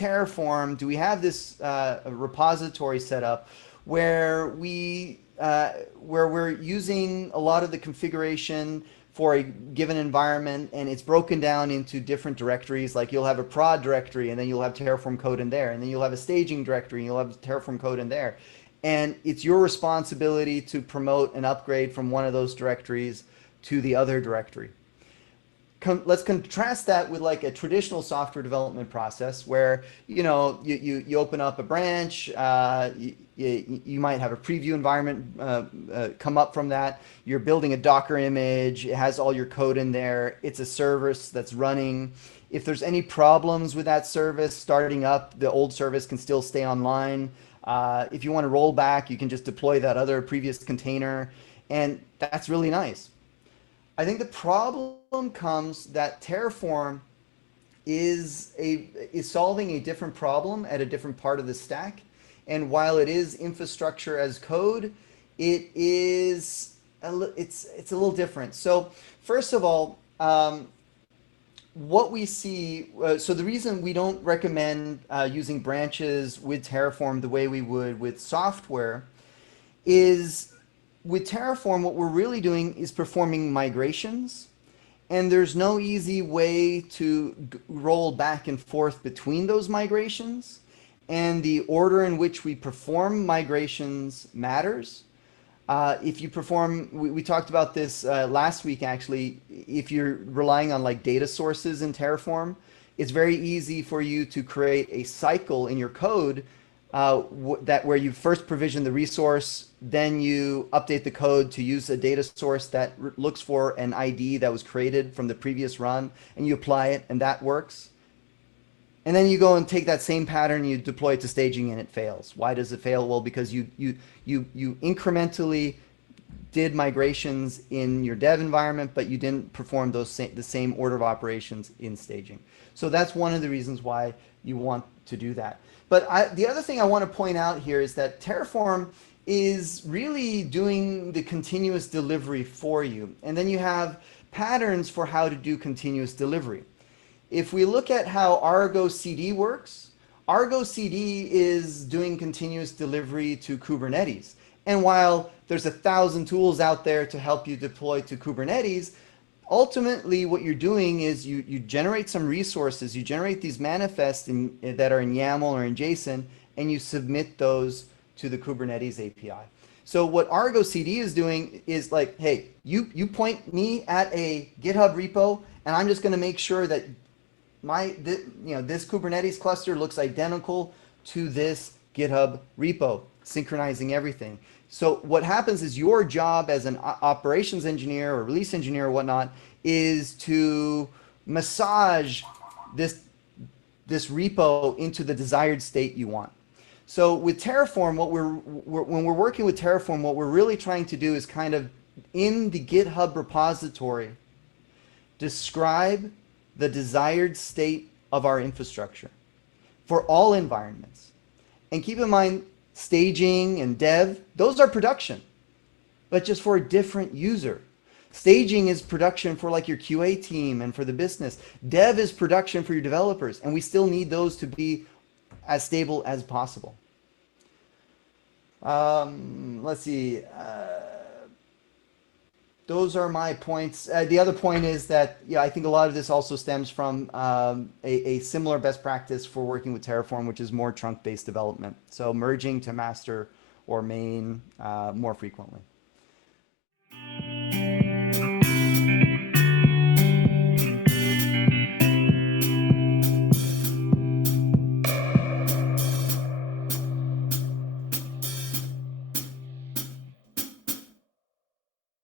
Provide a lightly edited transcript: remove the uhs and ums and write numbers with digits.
Terraform do we have this repository set up where where we're using a lot of the configuration for a given environment, and it's broken down into different directories. Like you'll have a prod directory, and then you'll have Terraform code in there, and then you'll have a staging directory, and you'll have Terraform code in there. And it's your responsibility to promote an upgrade from one of those directories to the other directory. Let's contrast that with like a traditional software development process where you open up a branch, you might have a preview environment come up from that. You're building a Docker image, it has all your code in there, it's a service that's running. If there's any problems with that service starting up, the old service can still stay online. If you want to roll back, you can just deploy that other previous container, and that's really nice. I think the problem comes that Terraform is solving a different problem at a different part of the stack. And while it is infrastructure as code, it's a little different. So first of all, what we see, so the reason we don't recommend using branches with Terraform the way we would with software is with Terraform, what we're really doing is performing migrations, and there's no easy way to roll back and forth between those migrations, and the order in which we perform migrations matters. If you perform, we talked about this last week actually, if you're relying on like data sources in Terraform, it's very easy for you to create a cycle in your code where you first provision the resource, then you update the code to use a data source that looks for an ID that was created from the previous run, and you apply it, and that works. And then you go and take that same pattern, you deploy it to staging, and it fails. Why does it fail? Well, because you incrementally did migrations in your dev environment, but you didn't perform the same order of operations in staging. So that's one of the reasons why you want to do that. But the other thing I want to point out here is that Terraform is really doing the continuous delivery for you. And then you have patterns for how to do continuous delivery. If we look at how argocd works, argocd is doing continuous delivery to Kubernetes. And while there's 1,000 tools out there to help you deploy to Kubernetes, ultimately what you're doing is you generate some resources, you generate these manifests that are in YAML or in JSON, and you submit those to the Kubernetes API. So what argocd is doing is like, hey, you point me at a GitHub repo, and I'm just going to make sure that this Kubernetes cluster looks identical to this GitHub repo, synchronizing everything. So what happens is your job as an operations engineer or release engineer or whatnot is to massage this repo into the desired state you want. So with Terraform, when we're working with Terraform, what we're really trying to do is kind of in the GitHub repository describe the desired state of our infrastructure for all environments. And keep in mind, staging and dev, those are production, but just for a different user. Staging is production for like your QA team and for the business. Dev is production for your developers, and we still need those to be as stable as possible. Let's see. Those are my points. The other point is that I think a lot of this also stems from a similar best practice for working with Terraform, which is more trunk-based development. So merging to master or main more frequently.